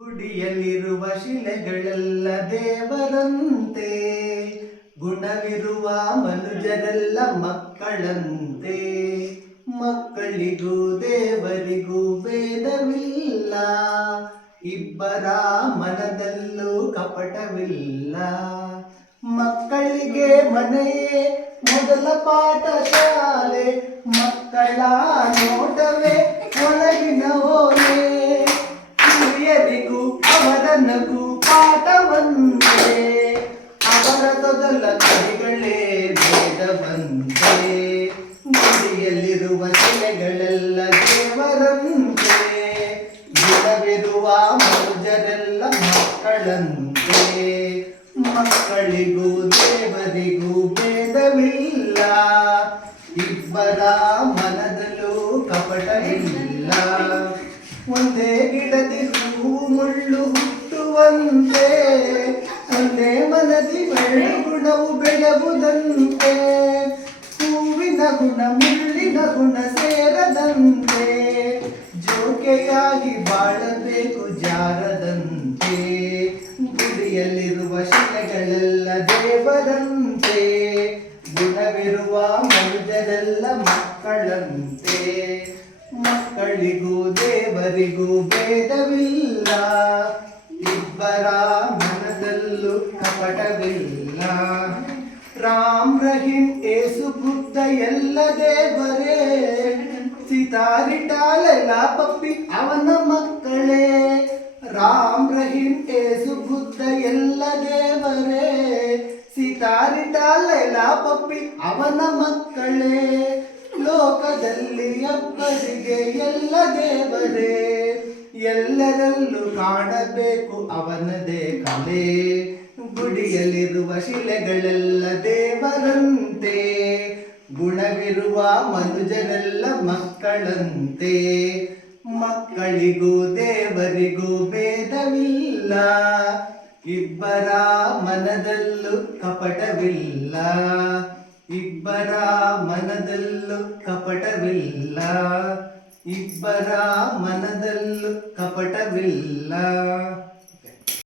ಗುಡಿಯಲ್ಲಿರುವ ಶಿಲೆಗಳೆಲ್ಲ ದೇವರಂತೆ, ಗುಣವಿರುವ ಮನುಜರೆಲ್ಲ ಮಕ್ಕಳಂತೆ. ಮಕ್ಕಳಿಗೂ ದೇವರಿಗೂ ಭೇದವಿಲ್ಲ, ಇಬ್ಬರ ಮನದಲ್ಲೂ ಕಪಟವಿಲ್ಲ. ಮಕ್ಕಳಿಗೆ ಮನೆಯೇ ಮೊದಲ ಪಾಠ ಭೇದವಂತೆ ಗುಡಿಯಲ್ಲಿರುವ ಶಿಲೆಗಳೆಲ್ಲ ದೇವರಂತೆ ಗಿಡವಿರುವ ಮನುಜರೆಲ್ಲ ಮಕ್ಕಳಂತೆ. ಮಕ್ಕಳಿಗೂ ದೇವರಿಗೂ ಭೇದವಿಲ್ಲ, ಇಬ್ಬರ ಮನದಲ್ಲೂ ಕಪಟವಿಲ್ಲ ಒಂದೇ ಗಿಡದಿ ಹೂ ಮುಳ್ಳು ಹುಟ್ಟುವಂತೆ, ಒಂದೇ ಮನದಿ ಗುಣವು ಬೆಳಗುದಂತೆ ಗುಣ ಮುಳ್ಳಿನ ಗುಣ ಸೇರದಂತೆ, ಜೋಕೆಯಾಗಿ ಬಾಳಬೇಕು ಜಾರದಂತೆ. ಗುಡಿಯಲ್ಲಿರುವ ಶಿಲೆಗಳೆಲ್ಲ ದೇವರಂತೆ, ಗುಣವಿರುವ ಮನುಜರೆಲ್ಲ ಮಕ್ಕಳಂತೆ. ಮಕ್ಕಳಿಗೂ ದೇವರಿಗೂ ಭೇದವಿಲ್ಲ, ಇಬ್ಬರ ಮನದಲ್ಲೂ ಕಪಟವಿಲ್ಲ. ರಾಮ್ ರಹೀಂ ಏಸು ಎಲ್ಲ ದೇವರೇ, ಸಿತಾರಿಟಾಲೆಲ್ಲ ಪಪ್ಪಿ ಅವನ ಮಕ್ಕಳೇ. ರಾಮ್ ರಹೀಂ ಏಸು ಬುದ್ಧ ಎಲ್ಲ ದೇವರೇ, ಸಿತಾರಿಟಾಲೆಲ್ಲ ಪಪ್ಪಿ ಅವನ ಮಕ್ಕಳೇ. ಲೋಕದಲ್ಲಿ ಅಬ್ಬರಿಗೆ ಎಲ್ಲ ದೇವರೇ, ಎಲ್ಲರಲ್ಲೂ ಕಾಣಬೇಕು ಅವನದೇ ಕಲೆ. ಗುಡಿಯಲ್ಲಿರುವ ಶಿಲೆಗಳೆಲ್ಲ ದೇವರಂತೆ ಗುಣವಿರುವ ಮನುಜರೆಲ್ಲ ಮಕ್ಕಳಂತೆ. ಮಕ್ಕಳಿಗೂ ದೇವರಿಗೂ ಭೇದವಿಲ್ಲ. ಇಬ್ಬರ ಮನದಲ್ಲೂ ಕಪಟವಿಲ್ಲ. ಇಬ್ಬರ ಮನದಲ್ಲೂ ಕಪಟವಿಲ್ಲ. ಇಬ್ಬರ ಮನದಲ್ಲೂ ಕಪಟವಿಲ್ಲ.